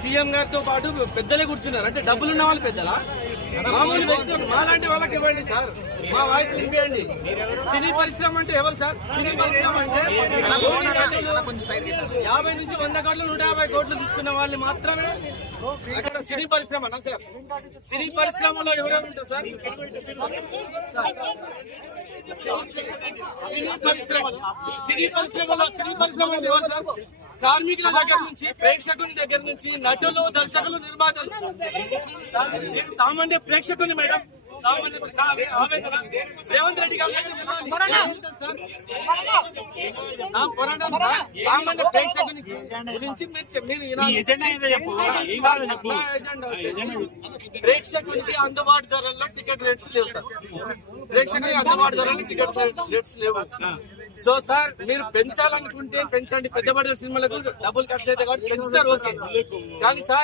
CM గారితో పాటు పెద్దలే కూర్చున్నారు. అంటే డబ్బులు ఉన్న వాళ్ళు పెద్దలా? మామూలు వ్యక్తులు మాలాంటి వాళ్ళకి ఇవ్వండి సార్, మా వాయిస్ వినిపించండి. సినీ పరిశ్రమ అంటే ఎవరు సార్? సినీ పరిశ్రమ అంటే 50 నుంచి 100 కోట్లు 150 కోట్లు తీసుకున్న వాళ్ళు మాత్రమే అక్కడ సినీ పరిశ్రమ సార్. సినీ పరిశ్రమలో ఎవరెవరు ఉంటారు సార్? సినీ పరిశ్రమ ఎవరు సార్? కార్మికుల దగ్గర నుంచి, ప్రేక్షకుల దగ్గర నుంచి, నటులు, దర్శకులు, నిర్మాతలు. సామాన్య ప్రేక్షకులు మేడం, రేవంత్ రెడ్డి గారు సామాన్య ప్రేక్షకుని గురించి ప్రేక్షకునికి అందుబాటు ధరల్లో టికెట్ రేట్స్ లేవు సార్. ప్రేక్షకునికి అందుబాటు ధరల్లో టికెట్ రేట్స్ లేవు. సో సార్ మీరు పెంచాలనుకుంటే పెంచండి. పెద్ద బడ్జెట్ సినిమాలకు డబ్బులు ఖర్చు అయితే కాబట్టి పెంచుతారు, ఓకే. కానీ సార్